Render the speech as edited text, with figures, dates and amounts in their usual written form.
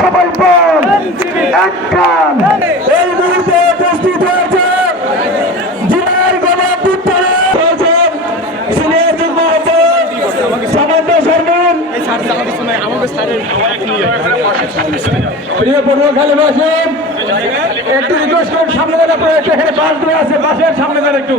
সবাই বল এক কান। এই মুহূর্তে উপস্থিত হয়েছে জেলার গণঅভ্যুত্থানে সিনিয়র যুগ্ম সামান্য সরকার প্রিয় পটুয়াখালীবাসী একটু রিকোয়েস্ট করুন সামনে এখানে বাস দেওয়া আছে, বাসের সামনে একটু